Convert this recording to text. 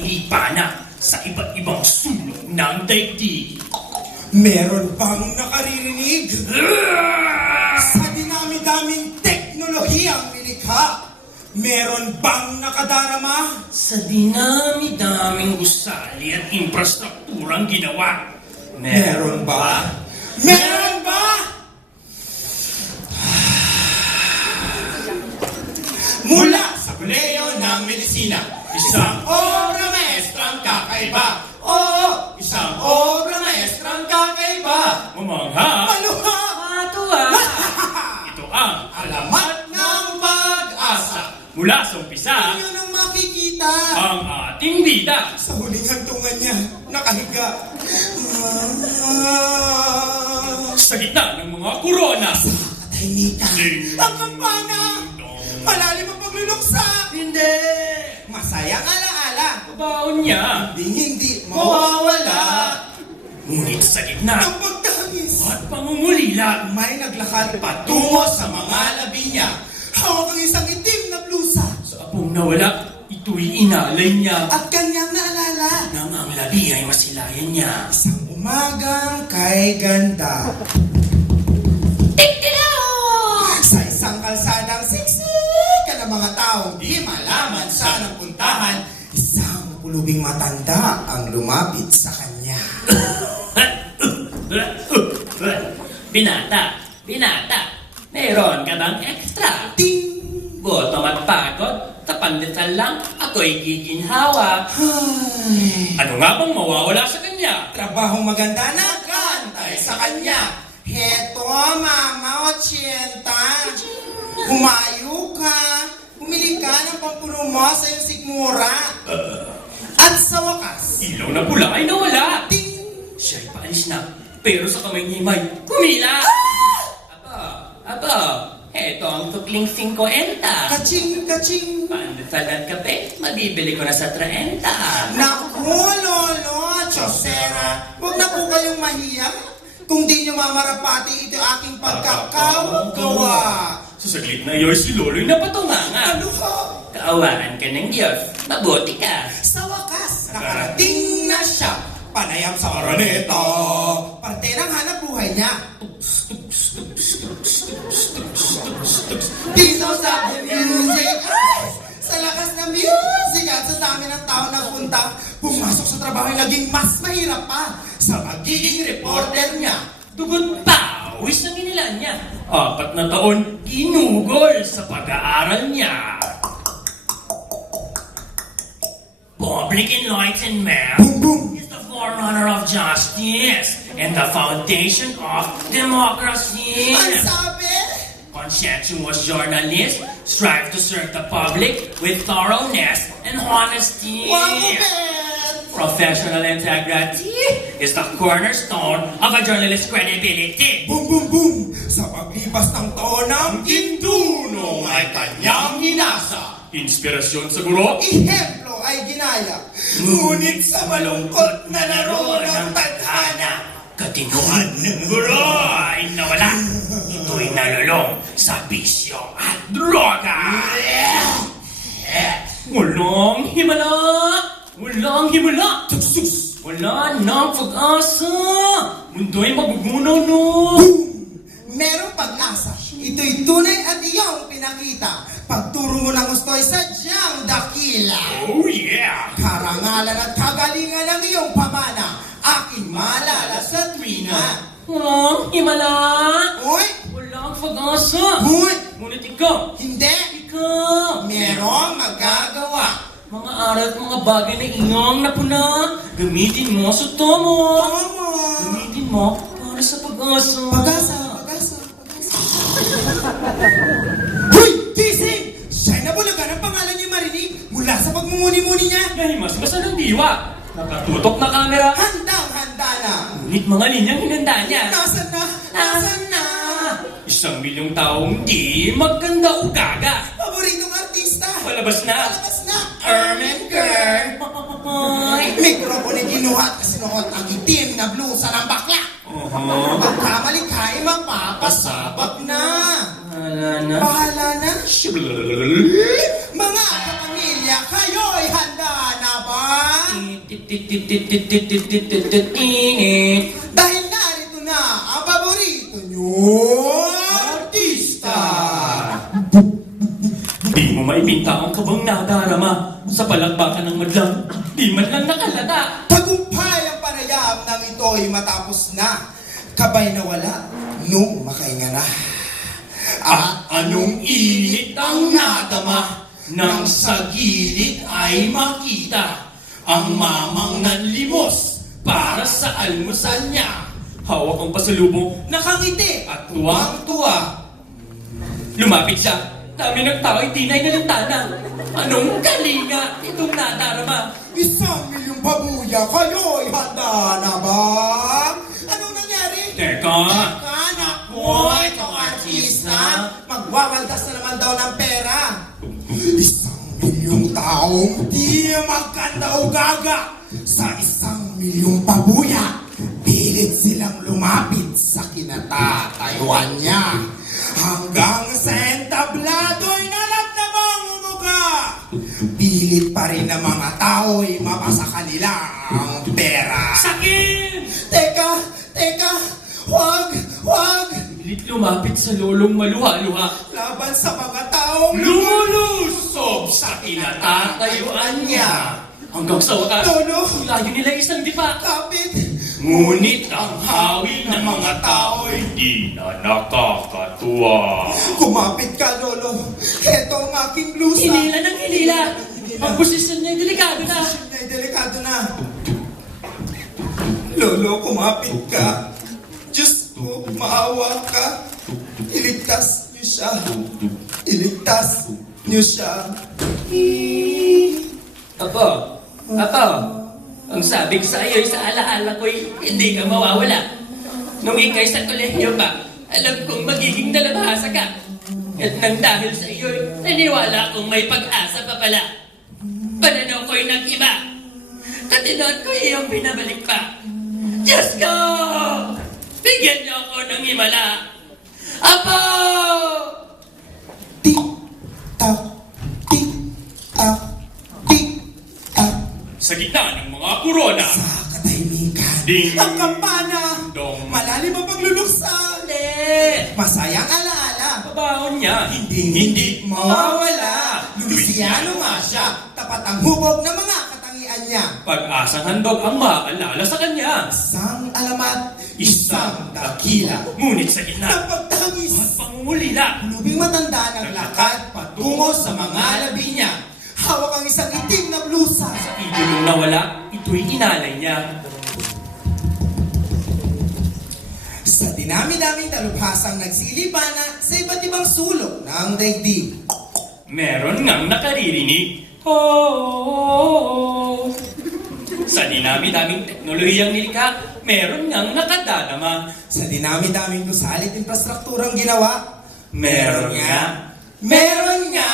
nalipana sa iba't ibang sulok ng daigdig. Meron bang nakaririnig? Sa dinami-daming teknolohiyang nilikha, meron bang nakadarama? Sa dinami-daming gusali at infrastrukturang ginawa, Meron ba? Meron ba? Mula sa Kolehiyo ng Medisina, isang obra maestrang kakaiba. Oo, isang obra maestrang kakaiba. mamangha, Maluha! matuwa. Ito ang Alamat ng pag-asa. mula sa umpisa, Yun ang makikita. ang ating bida. Sa huling hantungan niya, nakahiga. Sa gitna ng mga korona. Katahimikan. Ang kampana. Malalim ang pagluluksa. Hindi! Masayang alaala. Baon niya. Hindi mawawala. Ngunit sa gitna Ang pagtangis. at pangungulila, May naglakad patungo sa mga labi niya. Hawak ang isang itim na blusa. sa apong nawala, ito'y inalay niya. At kanyang naalala. Nang ang labi ay masilayan niya. Isang umagang kay ganda. Sa isang kalsadang siksik ka ng mga taong di malaman saan ang puntahan, isang pulubing matanda ang lumapit sa kanya. Binata, meron ka bang extra? Ting! Gutom at pagod, sa pandesal lang, ako'y giginhawa. Ay, Ano nga bang mawawala sa kanya? trabahong maganda na kantay sa kanya. Heto, mama, 80. Humayo ka. Humili ka ng pampuno mo sa iyong sigmura. At sa wakas, Ilaw na pula ay nawala. ting! Siya'y paalis na, pero sa kamay niya may kumila. Aba, heto ang tukling 50. Kaching, kaching. Pandesal at kape, mabibili ko na sa 30. Naku, lolo, Chosera, huwag na po kayong mahiya. Kung di nyo mamarapati, ito aking pagkakagawa. Sa saglit na iyo'y si Lolo'y napatunganga. Ano ho? Kaawaan ka ng Diyos, mabuti ka. Sa wakas, nakarating na siya. Panayam sa Araneta. Parte ng hanap buhay niya. Dito sa the music. Ay! Sa lakas ng music at sa dami ng tao na punta, pumasok sa trabaho ay naging mas mahirap pa sa pagiging reporter niya. Dugot pawis ang inilan niya. 4 na taon, ginugol sa pag-aaral niya. Public enlightenment Boom, boom. is the forerunner of justice and the foundation of democracy. Ang sabi? Conscientious journalists strive to serve the public with thoroughness and honesty. Wagubet! Professional integrity is the cornerstone of a journalist's credibility. Boom, boom, boom! Sa paglipas ng taon ng Gintunong ay kanyang hinasa. Inspirasyon sa guro, Ihemplo ay ginaya. Ngunit sa malungkot na laro ng tadhana, katinuan ng guro ay nawala. Ito'y nalulong sa bisyo at droga. Walang himala! Walang himala! Sus! Wala nang pag-asa! Mundo'y magugunaw no! Merong pag-asa. Ito'y tunay at iyong pinakita. Pagturo mo ng gusto ay sadyang dakila. Oh yeah! Karangalan at kagalingan ng iyong pamana, aking malala sa tuwina. Walang himala! Uy! Walang pag-asa! Uy! Ngunit ikaw! Hindi! Ikaw! Merong magagawa. Mga aral at mga bagay na iyong napuna, gamitin mo sa tomo! Tama! Gamitin mo para sa pag-asa! Pag-asa, pag-asa, pag-asa. Hoy! Gising! Siya'y nabulagan ang pangalan niya marinig mula sa pagmumuni-muni niya. Nahimas-masa ng diwa! Nakatutok na kamera! Handang-handa na. Ngunit mga linyang hinanda niya! Nasaan na? Nasaan na? 1,000,000 taong di maganda o gaga! Paboritong artista. Palabas na! Palabas na. Ermenker. Mikropono kinuha at kasinuot ang itim na blusa ng bakla. Pagkamali ka ay mapapasabak na. Wala na. Bahala na. Mga kapamilya, kayo'y handa na ba? Init. Dahil narito na ang paborito nyo artista. Di mo maipinta ang kabang nadarama sa palakbakan ng madlang. Di man lang nakalata. Tagumpay ang panayam ng ito'y matapos na. Kabay na wala nung makahinga na. At anong init ang nadama nang sa gilid ay makita ang mamang nanlimos para sa almusal niya. Hawak ang pasalubong, nakangiti at tuwang-tuwa. Lumapit siya, dami ng tao ay tinay na ng tanang. Anong kalinga itong nadarama? 1,000,000 babuya, kayo'y handa na ba? Anong nangyari? Teka, Anak mo, itong artista, magwawaldas na naman daw ng pera. 1,000,000 taong di magkandaugaga sa 1,000,000 pabuya. Pilit silang lumapit sa kinatatayuan niya. Hanggang sa entablado'y nalagdabang umuga. Pilit pa rin ng mga tao'y mapasa kanila ang pera. sakit! Teka, wag. Pilit lumapit sa lolong maluha-luha. Laban sa mga taong Lumulusob sa kinatatayuan niya. Hanggang sa wakas, Lolo. layo nila isang dipa. kapit. Ngunit ang hawi ng mga tao'y di na nakakatuwa. Kumapit ka, Lolo. Heto ang aking blusa. Hinila ng hinila. Ang posisyon niya delikado na. Ay, delikado na. Lolo, kumapit ka. Diyos ko, maawa ka. Iligtas niyo siya. Iligtas niyo siya. Apo, ang sabi ko sa iyo sa alaala ko'y hindi ka mawawala. Nung ikay sa kolehiyo pa, alam kong magiging dalabhasa ka. At nang dahil sa iyo'y naniwala kong may pag-asa pa pala. Pananaw ko'y nag-iba. Katinood ko iyong pinabalik pa. Diyos ko! Bigyan niyo ako ng himala. Apo! Tik-tak, tik-tak, tik-tak. Sa gitna ng mga kurona, Sa katahimikan. Ding. Ang kampana. Dong. Malalim ang pagluluksa. Masayang alaala. Pabaon niya, Hindi mawawala. Louisiano nga siya. Tapat ang hubog ng mga katangian niya. pag-asang handog ang maalala sa kanya. Isang alamat, isang dakila. Ngunit sa gitna, Ang pagtangis. at pangungulila, Lubing matanda ng lakad patungo sa mga labi niya. Hawak ang isang itim na blusa. idolong nawala, ito'y inalay niya. Sa dinami-daming talubhasang nagsilipana sa iba't ibang sulok ng daigdig. Meron ngang nakaririnig. Oh. Sa dinami-daming teknolohiyang nilikha, meron ngang nakadadama. Sa dinami-daming gusalit infrastrukturang ginawa. Meron nga. Meron nga